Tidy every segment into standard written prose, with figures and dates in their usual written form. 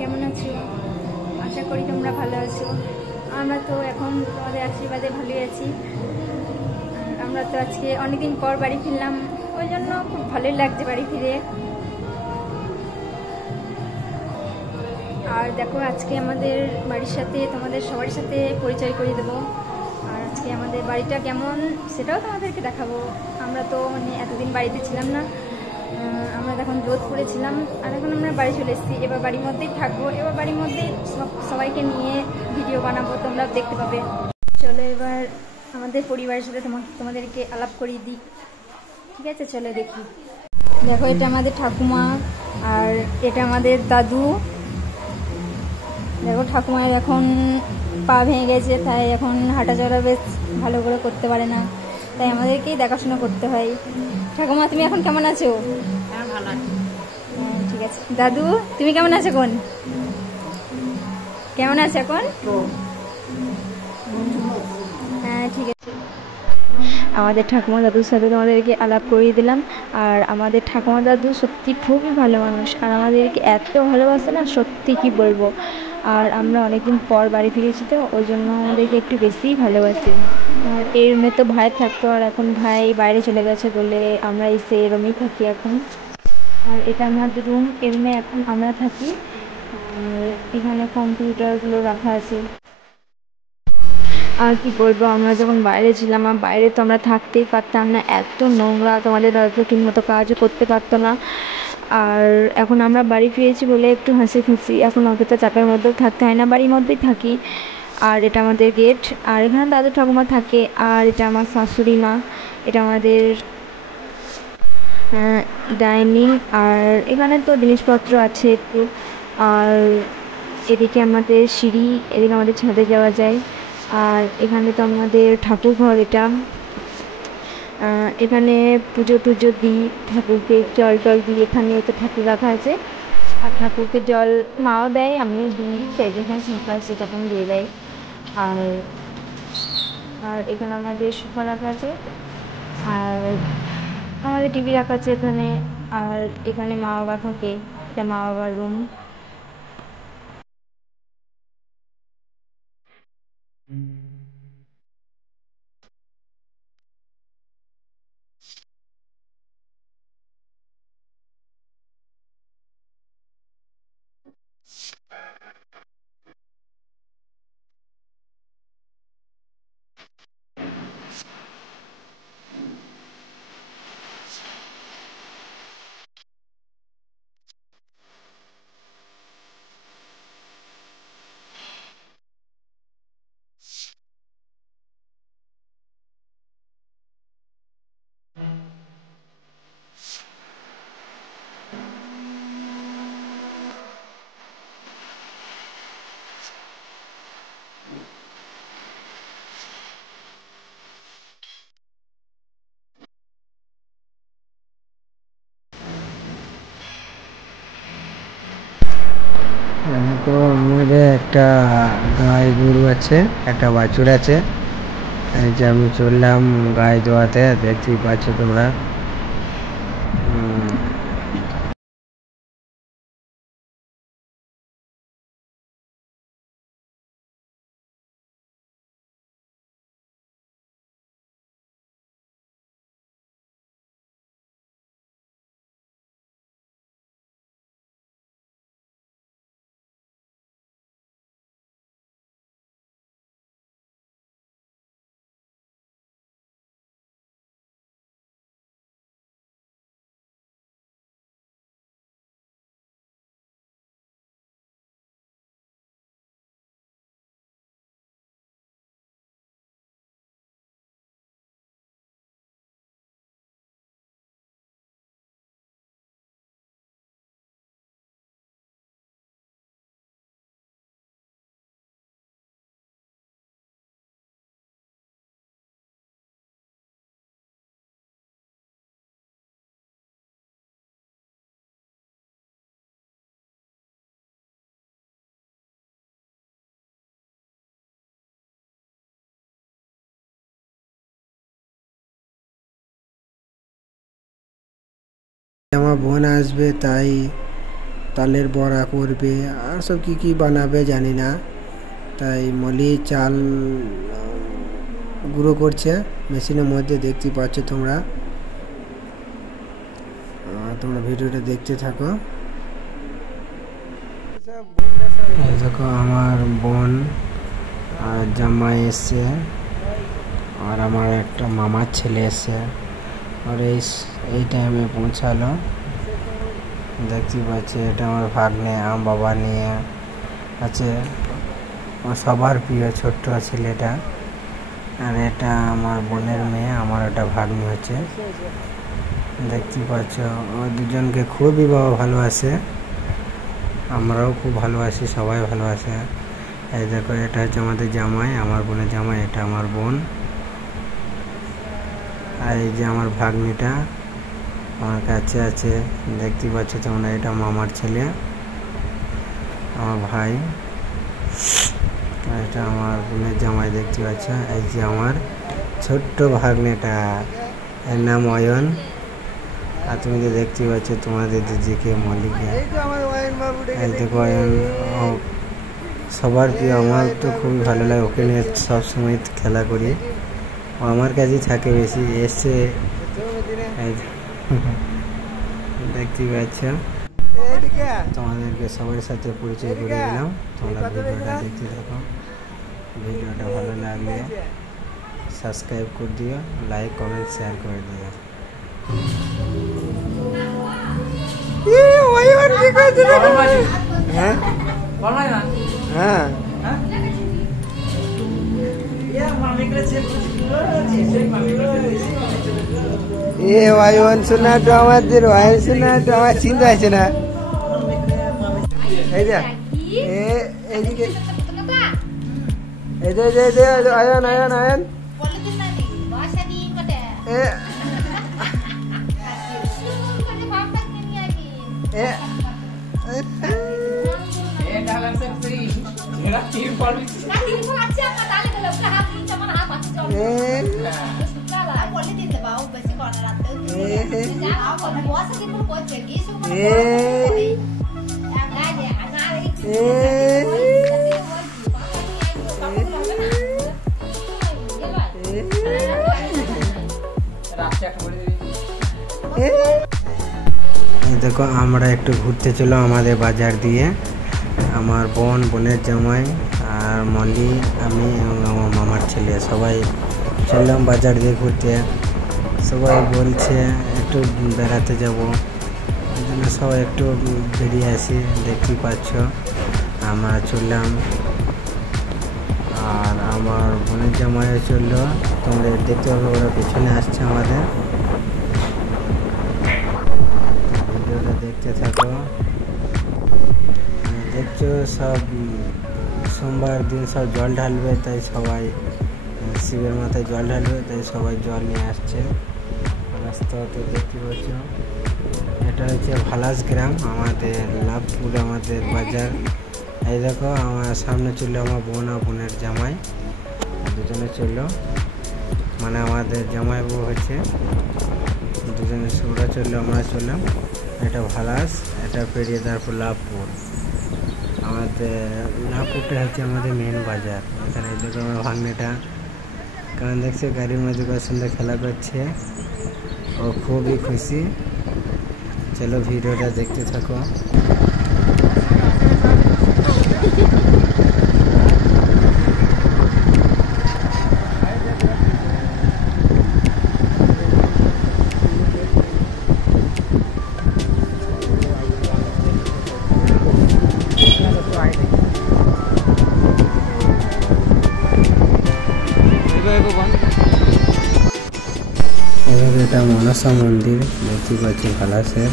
কেমন আছো? আশা করি তোমরা ভালো আছো। আমরা তো এখন তোমাদের আশীর্বাদে ভালোই আছি। আর আমরা তো আজকে অনেকদিন পর বাড়ি ফিরলাম, ওই জন্য খুব ভালোই লাগছে বাড়ি ফিরে। আর দেখো, আজকে আমাদের বাড়ির সাথে তোমাদের সবার সাথে পরিচয় করিয়ে দেবো। আর আজকে আমাদের বাড়িটা কেমন সেটাও তোমাদেরকে দেখাবো। আমরা তো এতদিন বাড়িতে ছিলাম না, আমরা তখন যোধপুরে ছিলাম। আর এখন আমরা বাড়ি চলে এসেছি, এবার বাড়ির মধ্যেই থাকবো, এবার বাড়ির মধ্যেই সবাইকে নিয়ে ভিডিও বানাবো, তোমরা দেখতে পাবে। চলো এবার আমাদের পরিবারের সাথে তোমাদেরকে আলাপ করিয়ে দিই। ঠিক আছে, চলো দেখি। দেখো, এটা আমাদের ঠাকুমা আর এটা আমাদের দাদু। দেখো, ঠাকুমার এখন পা ভেঙে গেছে, তাই এখন হাঁটাচলা বেশ ভালো করে করতে পারে না, তাই আমাদেরকেই দেখাশোনা করতে হয়। ঠাকুমা, তুমি এখন কেমন আছো? ভালো আছি। ঠিক আছে। দাদু, তুমি কেমন আছো এখন? কেমন আছো এখন? হ্যাঁ, ঠিক আছে। আমাদের ঠাকুমা দাদুর সাথে তোমাদেরকে আলাপ করিয়ে দিলাম। আর আমাদের ঠাকুমা দাদু সত্যি খুবই ভালো মানুষ, আর আমাদেরকে এত ভালোবাসে না, সত্যি কি বলবো। আর আমরা অনেকদিন পর বাড়ি ফিরেছি, তো ওই জন্য আমাদেরকে একটু বেশিই ভালোবাসে। আর এই রুমে তো ভাই থাকতো, আর এখন ভাই বাইরে চলে গেছে বলে আমরা এসে রুমেই থাকি এখন। আর এটা আমাদের রুম, এর রুমে এখন আমরা থাকি। আর এখানে কম্পিউটারগুলো রাখা আছে। আর কি বলবো, আমরা যখন বাইরে ছিলাম, আর বাইরে তো আমরা থাকতেই পারতাম না, এত নোংরা, তোমাদের দাদু ঠিক মতো কাজও করতে পারতো না। আর এখন আমরা বাড়ি ফিরেছি বলে একটু হাসি খুশি, এখন অতটা চাপের মধ্যেও থাকতে হয় না, বাড়ির মধ্যেই থাকি। আর এটা আমাদের গেট, আর এখানে দাদু ঠাকুমা থাকে। আর এটা আমার শাশুড়ি মা, এটা আমাদের ডাইনিং। আর এখানে তো জিনিসপত্র আছে একটু। আর এদিকে আমাদের সিঁড়ি, এদিকে আমাদের ছাদে যাওয়া যায়। আর এখানে তো আমাদের ঠাকুর ঘর এটা। এখানে পুজো টুজো দিই, ঠাকুরকে জল টল দিই, এখানে তো ঠাকুর রাখা আছে। আর ঠাকুরকে জল মাও দেয়, আমিও দিই, সেই যেখানে সংখ্যা আছে তখন দিয়ে দেয়। আর আর এখানে আমাদের সোফা রাখা আছে। আর আমাদের টিভি রাখা আছে এখানে। আর এখানে মা বাবা থাকে, এটা মা বাবার রুম। তো আমাদের একটা গাই গরু আছে, একটা বাছুর আছে। এই যে আমি চললাম গায়ে দোয়াতে, দেখতেই পাচ্ছ তোমরা। আমার বোন আসবে, তাই তালের বড়া করবে আর সব কি কি বানাবে জানি না। তাই মলি চাল গুঁড়ো করছে মেশিনের মধ্যে, দেখতে পাচ্ছ তোমরা। তোমরা ভিডিওটা দেখতে থাকো। দেখো আমার বোন আর জামাই এসছে, আর আমার একটা মামার ছেলে এসছে, আর এই টাইমে পৌঁছালো। দেখতে পাচ্ছি এটা আমার ভাগ্নে আম বাবা নিয়ে আছে, সবার প্রিয় ছোট্ট ছেলেটা। আর এটা আমার বোনের মেয়ে, আমার একটা ভাগ্নি হচ্ছে। দেখতে পাচ্ছ ও দুজনকে খুবই বাবা ভালোবাসে, আমরাও খুব ভালোবাসি, সবাই ভালোবাসে। এই দেখো এটা হচ্ছে আমাদের জামাই, আমার বোনের জামাই, এটা আমার বোন। আর এই যে আমার ভাগ্নিটা আমার কাছে আছে, দেখতে পাচ্ছ তোমরা, এটা মামার ছেলে, আমার ভাই। এটা আমার বোনের জামাই, দেখতে পাচ্ছ। এই যে আমার ছোট্ট ভাগ্নেটা, এর নাম অয়ন। আর তুমি যে দেখতে পাচ্ছ তোমাদের দিদিকে মল্লিকে, এই দেখো অয়ন সবার প্রিয়। আমার তো খুবই ভালো লাগে, ওকে নিয়ে সবসময় খেলা করি, ও আমার কাছেই থাকে বেশি। এসছে দেখতে পাচ্ছ, তোমাদেরকে সবার সাথে পরিচয় করে দিলাম। তোমরা ভিডিওটা দেখতে থাকো, ভিডিওটা ভালো লাগলে সাবস্ক্রাইব করে দিও, লাইক কমেন্ট শেয়ার করে দিও। হ্যাঁ হ্যাঁ এ ওয়াইন শোনা তো আমাদের ওয়াইন শোনা তো আমার চিন্তা আছে না। এই যে এইদিকে এই যে আয়ন আয়ন আয়ন দেখো আমরা একটু ঘুরতে চলো আমাদের বাজার দিয়ে, আমার বোনের জামাই আর মলি, আমি এবং আমার মামার ছেলে সবাই চললাম বাজার দিয়ে ঘুরতে। সবাই বলছে একটু বেড়াতে যাব, ওই জন্য সবাই একটু বেরিয়ে আসি। দেখতেই পাচ্ছ আমরা চললাম, আর আমার বোনের জামাইও চললো, তোমরা দেখতে পাবে ওরা পিছনে আসছে আমাদের। ভিডিওটা দেখতে থাকো। দেখছো সব সোমবার দিন সব জল ঢালবে, তাই সবাই শিবের মাথায় জল ঢালবে, তাই সবাই জল নিয়ে আসছে রাস্তা হতে। দেখতে পাচ্ছ এটা হচ্ছে ভালাস গ্রাম, আমাদের লাভপুর আমাদের বাজার। এই দেখো আমার সামনে চললো আমার বোন আর বোনের জামাই, দুজনে চললো, মানে আমাদের জামাই বউ হচ্ছে, দুজনে ওরা চললো আমরা চললাম। এটা ভালাস, এটা পেরিয়ে তারপর লাভপুর। আমাদের লাভপুরটা হচ্ছে আমাদের মেন বাজার। এখানে দেখো আমার ভাগ্নেটা, কারণ দেখছে গাড়ির মধ্যে কত সুন্দর খেলা করছে, ও খুবই খুশি। চলো ভিডিওটা দেখতে থাকো। এবার এটা মনসা মন্দির, দেখতে পাচ্ছি ভালাসের।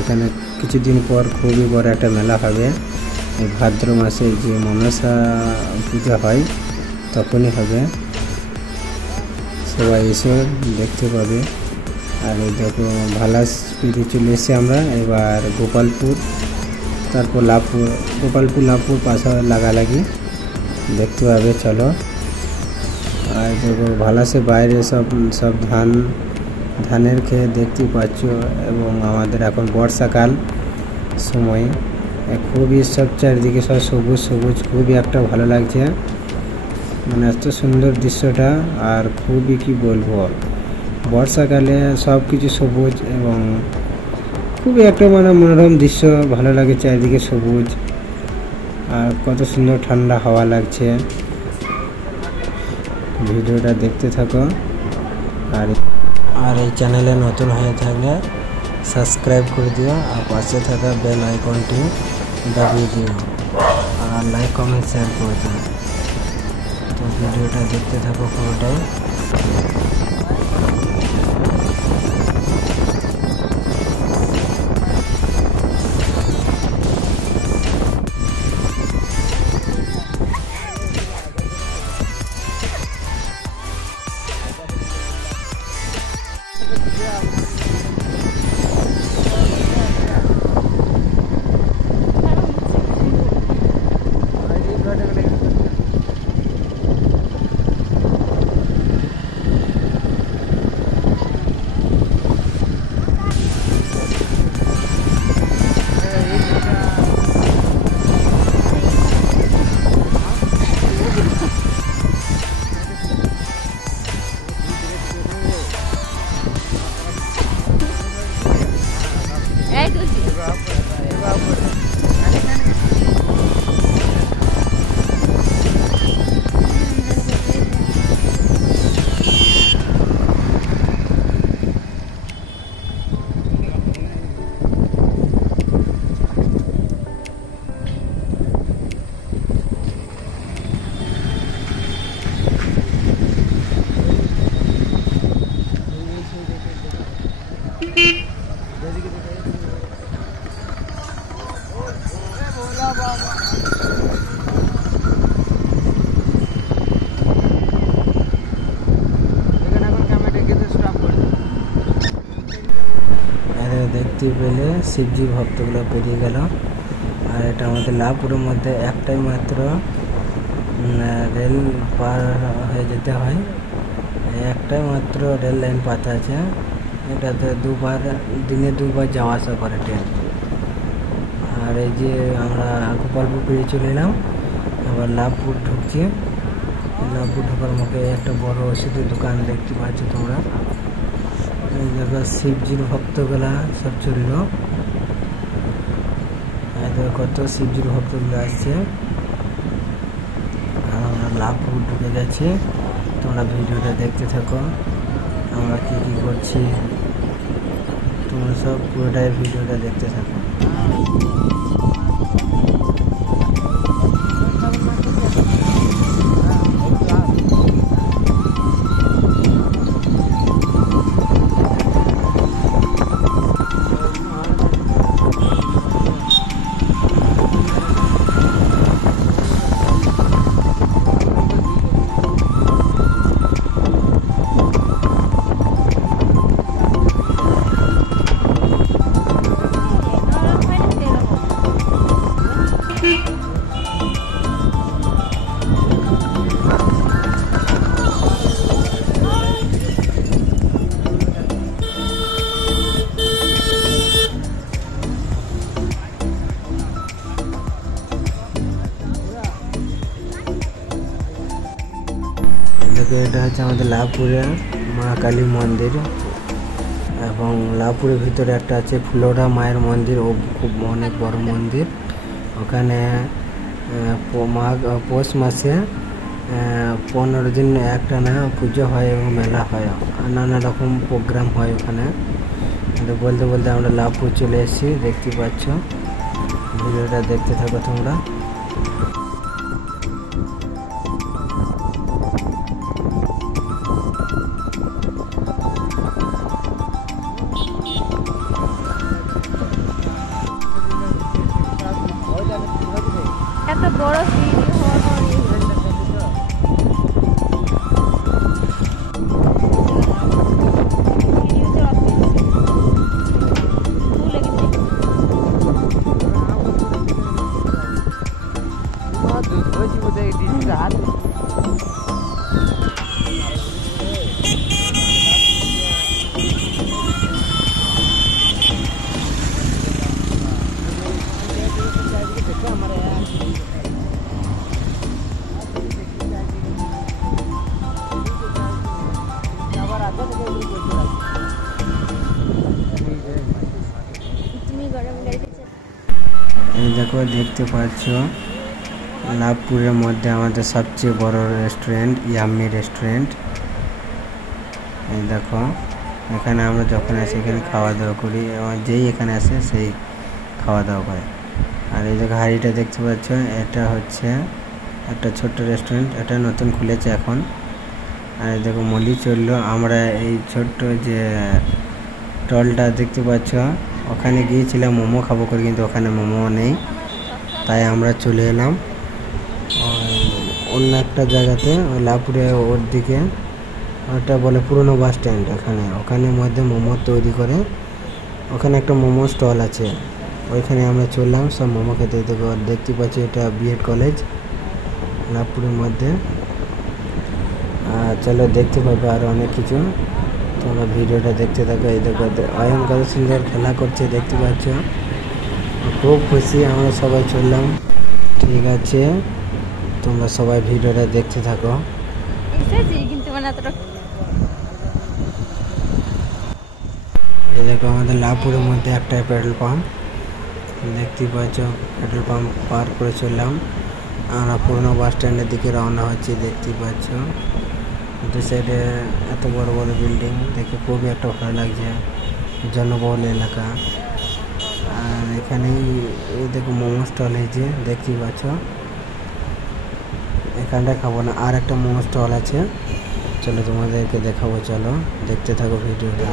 এখানে কিছুদিন পর খুবই বড় একটা মেলা হবে, এই ভাদ্র মাসে যে মনসা পূজা হয় তখনই হবে, সবাই এসে দেখতে পাবে। আর এই দেখো ভালাস পেরিয়ে চলে এসে আমরা এবার গোপালপুর, তারপর লাভপুর, গোপালপুর লাভপুর পাশা লাগালাগি দেখতে পাবে। চলো। আর দেখো ভালাসের বাইরে সব ধানের খেয়ে দেখতে পাচ্ছ, এবং আমাদের এখন বর্ষাকাল, সময় খুবই সব চারিদিকে সব সবুজ সবুজ, খুবই একটা ভালো লাগছে, মানে এত সুন্দর দৃশ্যটা। আর খুবই কি বলবো, বর্ষাকালে সব কিছু সবুজ এবং খুবই একটা মানে মনোরম দৃশ্য, ভালো লাগে, চারিদিকে সবুজ আর কত সুন্দর ঠান্ডা হাওয়া লাগছে। ভিডিওটা দেখতে থাকো। আর এই চ্যানেলে নতুন হয়ে থাকলে সাবস্ক্রাইব করে দিও আর পাশে থাকা বেল আইকনটি দাবিয়ে দিও আর লাইক কমেন্ট শেয়ার করে দিও। তো ভিডিওটা দেখতে থাকো পুরোটাই। দেখতে পেলে শিবজি ভক্তগুলো পেরিয়ে গেল। আর এটা আমাদের লাভপুরের মধ্যে একটাই মাত্র রেল পার হয়ে যেতে হয়, একটাই মাত্র রেল লাইন পাতা আছে। এটাতে দিনে দুবার যাওয়া আসা করে ট্রেন। আর এই যে আমরা গোপালপুর পেরিয়ে চলে এলাম, আবার লাভপুর ঢুকছি। লাভপুর ঢোকার মুখে একটা বড় ওষুধের দোকান দেখতে পাচ্ছ তোমরা। এই জায়গা শিবজির ভক্তগুলা সব চলল, কত শিবজির ভক্তগুলো আসছে। আর আমরা লাভপুর ঢুকে গেছি। তোমরা ভিডিওটা দেখতে থাকো, আমরা কি কি করছি, তোমরা সব পুরোটাই ভিডিওটা দেখতে থাকো। এটা হচ্ছে আমাদের লাভপুরে মা কালী মন্দির, এবং লাভপুরের ভিতরে একটা আছে ফ্লোরা মায়ের মন্দির, ও খুব অনেক বড় মন্দির। ওখানে পৌষ মাসে 15 দিন একটানা পুজো হয় এবং মেলা হয়, নানা রকম প্রোগ্রাম হয় ওখানে। বলতে বলতে আমরা লাভপুর চলে এসেছি, দেখতে পাচ্ছ। ভিডিওটা দেখতে থাকো তোমরা। এত বড় সিঁড়ি হওয়ার পর এই দেখো দেখতে পাচ্ছ লাভপুরের মধ্যে আমাদের সবচেয়ে বড় রেস্টুরেন্ট ইয়াম্মি রেস্টুরেন্ট। এই দেখো এখানে আমরা যখন আসি এখানে খাওয়া দাওয়া করি এবং যেই এখানে আসে সেই খাওয়া দাওয়া করে। আর এই দেখো হাড়িটা দেখতে পাচ্ছ, এটা হচ্ছে একটা ছোট্ট রেস্টুরেন্ট, এটা নতুন খুলেছে এখন। আর এই দেখো মলি চললো, আমরা এই ছোট্ট যে টলটা দেখতে পাচ্ছ ওখানে গিয়েছিলাম মোমো খাবো করে, কিন্তু ওখানে মোমো নেই, তাই আমরা চলে এলাম অন্য একটা জায়গাতে, ওই লাভপুরে ওর দিকে, ওটা বলে পুরনো বাস স্ট্যান্ড। ওখানে মধ্যে মোমো তৈরি করে, ওখানে একটা মোমো স্টল আছে, ওইখানে আমরা চললাম সব মোমো খেতে। দেখতে পাচ্ছি এটা বিএড কলেজ লাভপুরের মধ্যে। চলো দেখতে পাবে আরও অনেক কিছু, তোমরা ভিডিওটা দেখতে থাকো। এই দেখো অয়ন কত সুন্দর খেলা করছে দেখতে পাচ্ছ, খুব খুশি আমরা সবাই চললাম। ঠিক আছে, তোমরা সবাই ভিডিওটা দেখতে থাকো। এই দেখো আমাদের লাভপুরের মধ্যে একটা পেট্রোল পাম্প দেখতে পাচ্ছ, পেট্রোল পাম্প পার করে চললাম। আমরা পুরনো বাস স্ট্যান্ডের দিকে রওনা হচ্ছি। দেখতে পাচ্ছ দু সাইডে এত বড় বড় বিল্ডিং, দেখে খুবই একটা ভালো লাগছে, জনবহুল এলাকা। আর এখানেই এই দেখো মোমো স্টল হয়েছে দেখতে পাচ্ছ, এখানটা খাবো না, আর একটা মোমো স্টল আছে, চলো তোমাদেরকে দেখাবো, চলো দেখতে থাকো ভিডিওটা।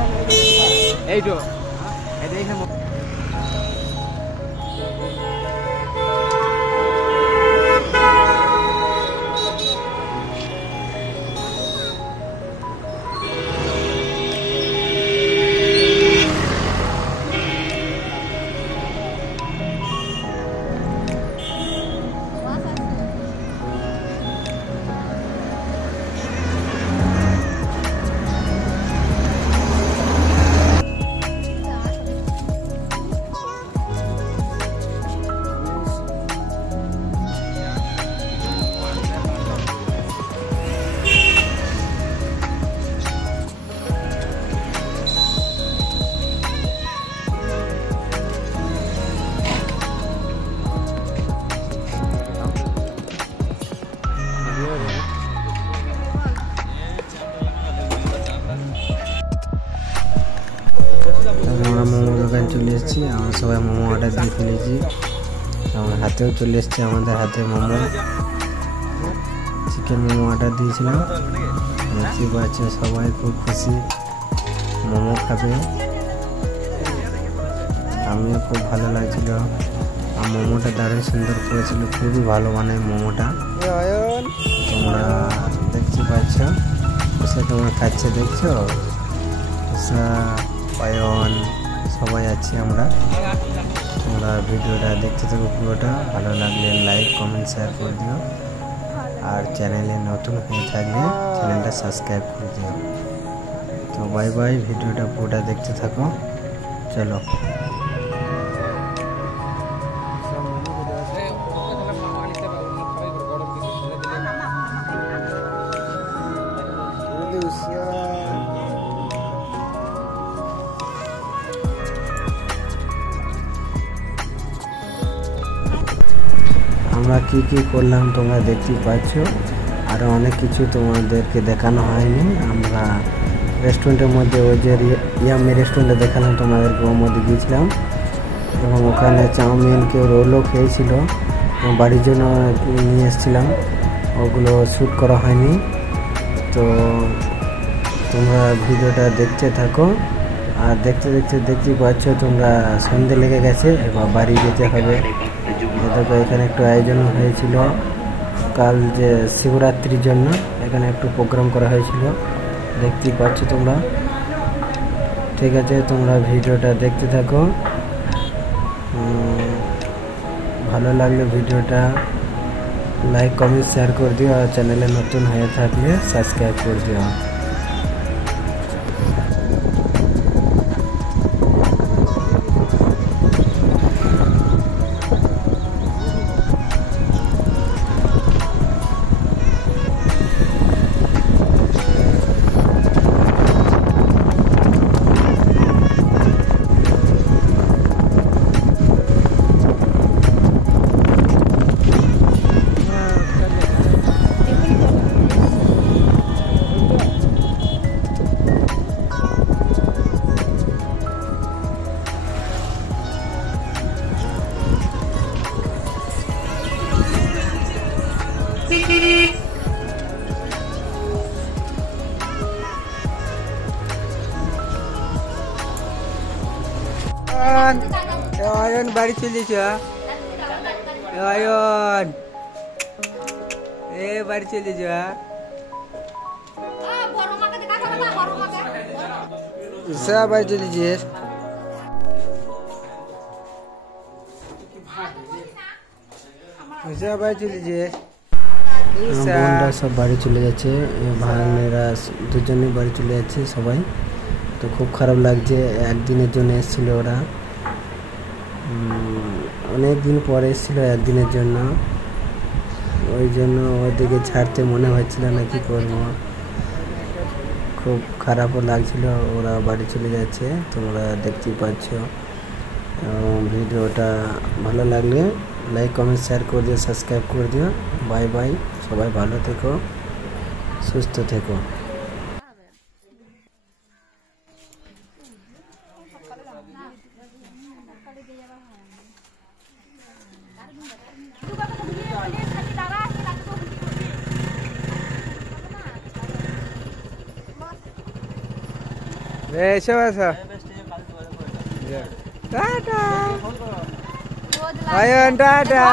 আমরা মোমো দোকান চলে এসেছি, আমরা সবাই মোমো অর্ডার দিয়ে ফেলেছি, আমার হাতেও চলে এসছে, আমাদের হাতে মোমো, চিকেন মোমো অর্ডার দিয়েছিলাম। দেখতে পাচ্ছে সবাই খুব খুশি, মোমো খাবে, আমিও খুব ভালো লাগছিল। আর মোমোটা দারুণ সুন্দর করেছিল, খুবই ভালো বানায় মোমোটা। তোমরা দেখতে পাচ্ছ সে তোমরা খাচ্ছে, দেখছো অয়ন সবাই আছি আমরা। তোমরা ভিডিওটা দেখতে থাকো পুরোটা, ভালো লাগলে লাইক কমেন্ট শেয়ার করে দিও, আর চ্যানেলে নতুন হয়ে থাকলে চ্যানেলটা সাবস্ক্রাইব করে দিও। তো বাই বাই, ভিডিওটা পুরোটা দেখতে থাকো, চলো। আমরা কি কি করলাম তোমরা দেখতে পাচ্ছ, আরও অনেক কিছু তোমাদেরকে দেখানো হয়নি। আমরা রেস্টুরেন্টের মধ্যে ওই যে ইয়াম্মি রেস্টুরেন্টে দেখালাম তোমাদেরকে, ওর মধ্যে গিয়েছিলাম এবং ওখানে চাউমিন কেউ রোলও খেয়েছিল, বাড়ির জন্য নিয়ে এসেছিলাম, ওগুলো শ্যুট করা হয়নি। তো তোমরা ভিডিওটা দেখতে থাকো, আর দেখতে দেখতে দেখতেই পাচ্ছ তোমরা সন্ধে লেগে গেছে, এবার বাড়ি যেতে হবে। দেখো এখানে একটু আয়োজন হয়েছিল কাল যে শিবরাত্রির জন্য, এখানে একটু প্রোগ্রাম করা হয়েছিল, দেখতেই পাচ্ছ তোমরা। ঠিক আছে, তোমরা ভিডিওটা দেখতে থাকো, ভালো লাগলে ভিডিওটা লাইক কমেন্ট শেয়ার করে দিও, আর চ্যানেলে নতুন হয়ে থাকলে সাবস্ক্রাইব করে দিও। বাড়ি চলে চ অয়ন এ বাড়ি চলে যা সব বাড়ি চলে যাস বাড়ি চলে যাস বোনরা সব বাড়ি চলে যাচ্ছে ভাগ্নেরা দুজনে বাড়ি চলে যাচ্ছে সবাই তো খুব খারাপ লাগছে একদিনের জন্য এসেছিল ওরা অনেক দিন পরে এসেছিল একদিনের জন্য ওই জন্য ওদেরকে ছাড়তে মনে হচ্ছিল না কি করবো খুব খারাপও লাগছিল ওরা বাড়ি চলে যাচ্ছে তোমরা দেখতেই পাচ্ছ ভিডিওটা ভালো লাগলে লাইক কমেন্ট শেয়ার করে দিও সাবস্ক্রাইব করে দিও বাই বাই সবাই ভালো থেকো সুস্থ থেকো এসো এসো টাটা অয়ন টাটা